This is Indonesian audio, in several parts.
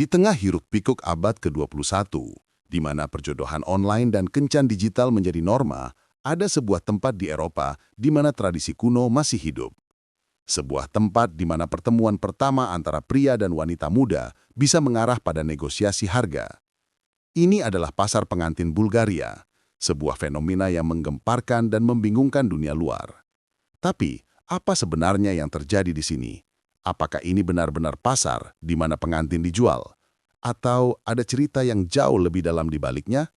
Di tengah hiruk-pikuk abad ke-21, di mana perjodohan online dan kencan digital menjadi norma, ada sebuah tempat di Eropa di mana tradisi kuno masih hidup. Sebuah tempat di mana pertemuan pertama antara pria dan wanita muda bisa mengarah pada negosiasi harga. Ini adalah pasar pengantin Bulgaria, sebuah fenomena yang menggemparkan dan membingungkan dunia luar. Tapi, apa sebenarnya yang terjadi di sini? Apakah ini benar-benar pasar di mana pengantin dijual? Atau ada cerita yang jauh lebih dalam di baliknya?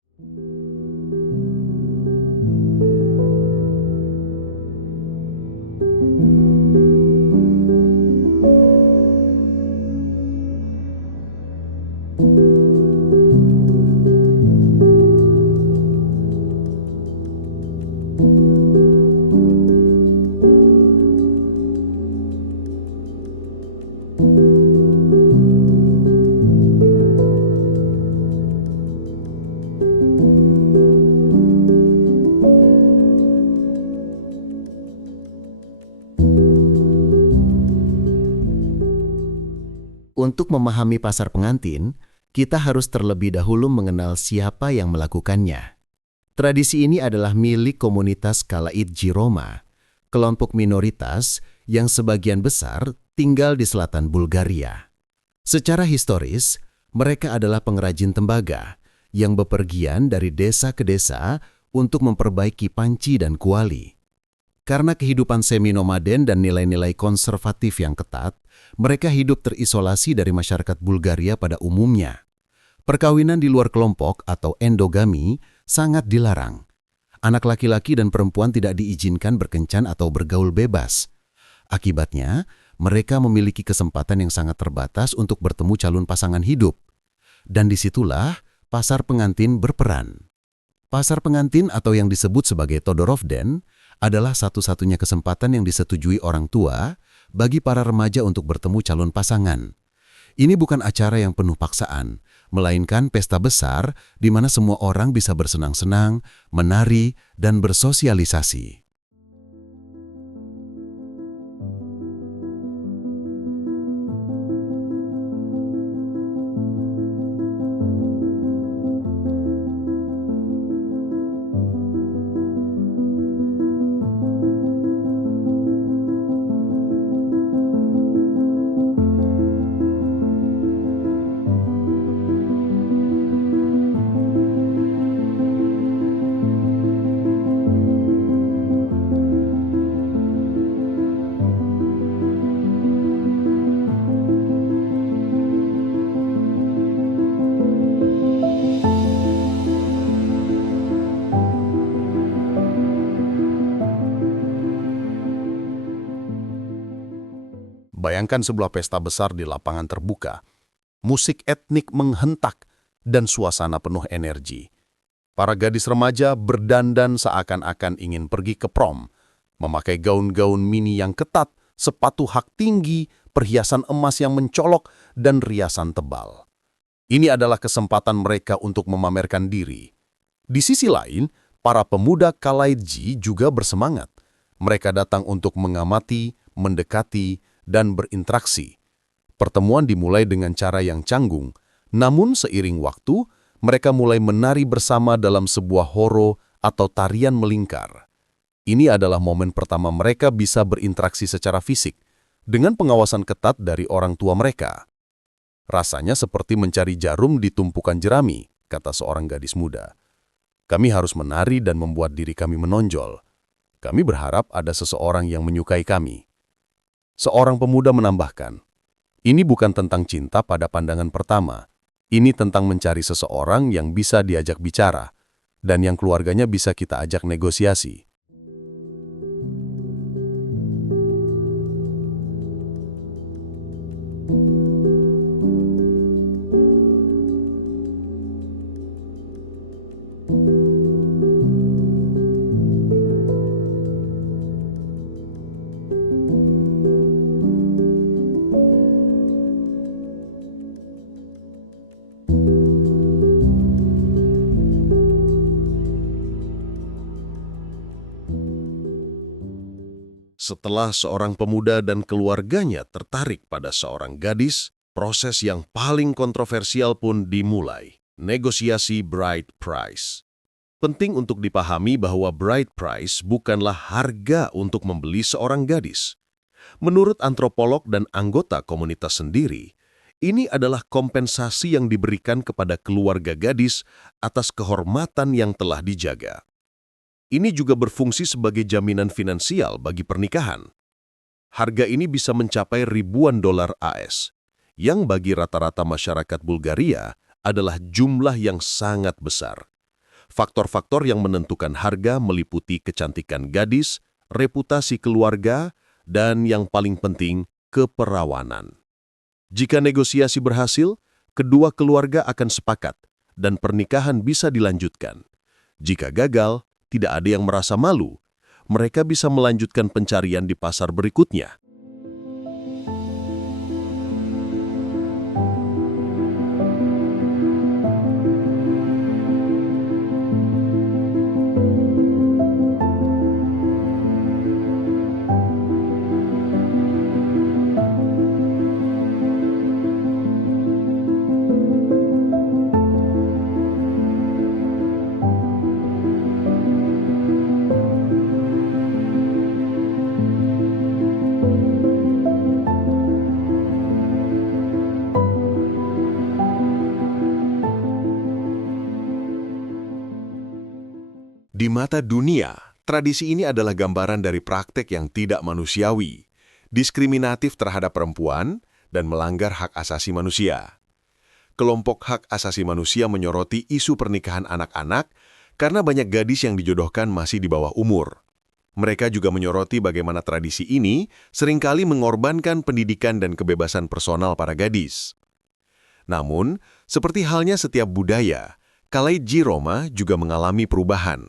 Untuk memahami pasar pengantin, kita harus terlebih dahulu mengenal siapa yang melakukannya. Tradisi ini adalah milik komunitas Kalaidji Roma, kelompok minoritas yang sebagian besar tinggal di selatan Bulgaria. Secara historis, mereka adalah pengrajin tembaga yang bepergian dari desa ke desa untuk memperbaiki panci dan kuali. Karena kehidupan semi-nomaden dan nilai-nilai konservatif yang ketat, mereka hidup terisolasi dari masyarakat Bulgaria pada umumnya. Perkawinan di luar kelompok atau endogami sangat dilarang. Anak laki-laki dan perempuan tidak diizinkan berkencan atau bergaul bebas. Akibatnya, mereka memiliki kesempatan yang sangat terbatas untuk bertemu calon pasangan hidup. Dan disitulah pasar pengantin berperan. Pasar pengantin atau yang disebut sebagai Todorovden adalah satu-satunya kesempatan yang disetujui orang tua bagi para remaja untuk bertemu calon pasangan. Ini bukan acara yang penuh paksaan, melainkan pesta besar di mana semua orang bisa bersenang-senang, menari, dan bersosialisasi. Bayangkan sebuah pesta besar di lapangan terbuka. Musik etnik menghentak dan suasana penuh energi. Para gadis remaja berdandan seakan-akan ingin pergi ke prom, memakai gaun-gaun mini yang ketat, sepatu hak tinggi, perhiasan emas yang mencolok, dan riasan tebal. Ini adalah kesempatan mereka untuk memamerkan diri. Di sisi lain, para pemuda Kalaidji juga bersemangat. Mereka datang untuk mengamati, mendekati, dan berinteraksi. Pertemuan dimulai dengan cara yang canggung, namun seiring waktu, mereka mulai menari bersama dalam sebuah horo atau tarian melingkar. Ini adalah momen pertama mereka bisa berinteraksi secara fisik, dengan pengawasan ketat dari orang tua mereka. Rasanya seperti mencari jarum di tumpukan jerami, kata seorang gadis muda. Kami harus menari dan membuat diri kami menonjol. Kami berharap ada seseorang yang menyukai kami. Seorang pemuda menambahkan, ini bukan tentang cinta pada pandangan pertama. Ini tentang mencari seseorang yang bisa diajak bicara, dan yang keluarganya bisa kita ajak negosiasi. Setelah seorang pemuda dan keluarganya tertarik pada seorang gadis, Proses yang paling kontroversial pun dimulai, negosiasi bride price. Penting untuk dipahami bahwa bride price bukanlah harga untuk membeli seorang gadis. Menurut antropolog dan anggota komunitas sendiri, ini adalah kompensasi yang diberikan kepada keluarga gadis atas kehormatan yang telah dijaga. Ini juga berfungsi sebagai jaminan finansial bagi pernikahan. Harga ini bisa mencapai ribuan dolar AS, yang bagi rata-rata masyarakat Bulgaria adalah jumlah yang sangat besar. Faktor-faktor yang menentukan harga meliputi kecantikan gadis, reputasi keluarga, dan yang paling penting, keperawanan. Jika negosiasi berhasil, kedua keluarga akan sepakat dan pernikahan bisa dilanjutkan. Jika gagal, tidak ada yang merasa malu. Mereka bisa melanjutkan pencarian di pasar berikutnya. Di mata dunia, tradisi ini adalah gambaran dari praktek yang tidak manusiawi, diskriminatif terhadap perempuan, dan melanggar hak asasi manusia. Kelompok hak asasi manusia menyoroti isu pernikahan anak-anak karena banyak gadis yang dijodohkan masih di bawah umur. Mereka juga menyoroti bagaimana tradisi ini seringkali mengorbankan pendidikan dan kebebasan personal para gadis. Namun, seperti halnya setiap budaya, Kalaidji Roma juga mengalami perubahan.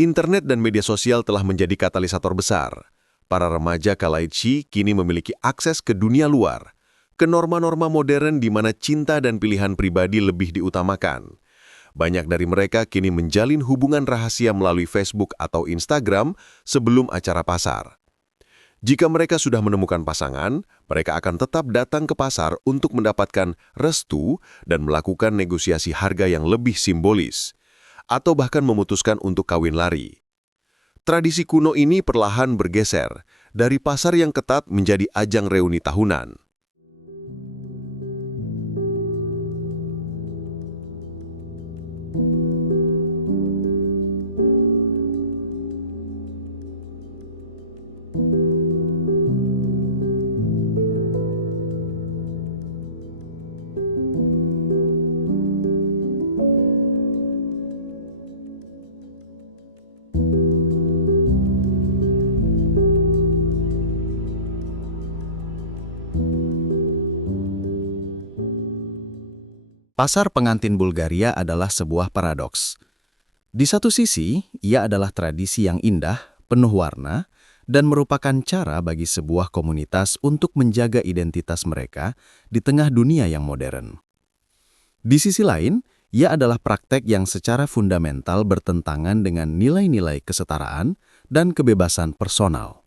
Internet dan media sosial telah menjadi katalisator besar. Para remaja Kalaidji kini memiliki akses ke dunia luar, ke norma-norma modern di mana cinta dan pilihan pribadi lebih diutamakan. Banyak dari mereka kini menjalin hubungan rahasia melalui Facebook atau Instagram sebelum acara pasar. Jika mereka sudah menemukan pasangan, mereka akan tetap datang ke pasar untuk mendapatkan restu dan melakukan negosiasi harga yang lebih simbolis, atau bahkan memutuskan untuk kawin lari. Tradisi kuno ini perlahan bergeser dari pasar yang ketat menjadi ajang reuni tahunan. Pasar pengantin Bulgaria adalah sebuah paradoks. Di satu sisi, ia adalah tradisi yang indah, penuh warna, dan merupakan cara bagi sebuah komunitas untuk menjaga identitas mereka di tengah dunia yang modern. Di sisi lain, ia adalah praktek yang secara fundamental bertentangan dengan nilai-nilai kesetaraan dan kebebasan personal.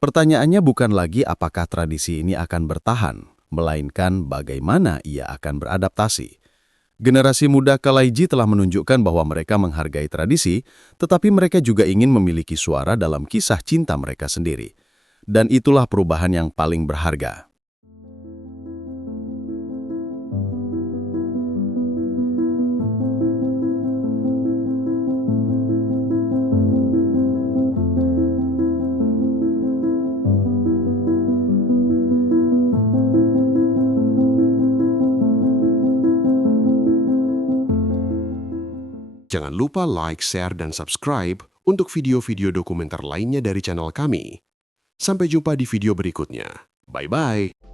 Pertanyaannya bukan lagi apakah tradisi ini akan bertahan, melainkan bagaimana ia akan beradaptasi. Generasi muda Kalaidji telah menunjukkan bahwa mereka menghargai tradisi, tetapi mereka juga ingin memiliki suara dalam kisah cinta mereka sendiri. Dan itulah perubahan yang paling berharga. Jangan lupa like, share, dan subscribe untuk video-video dokumenter lainnya dari channel kami. Sampai jumpa di video berikutnya. Bye-bye!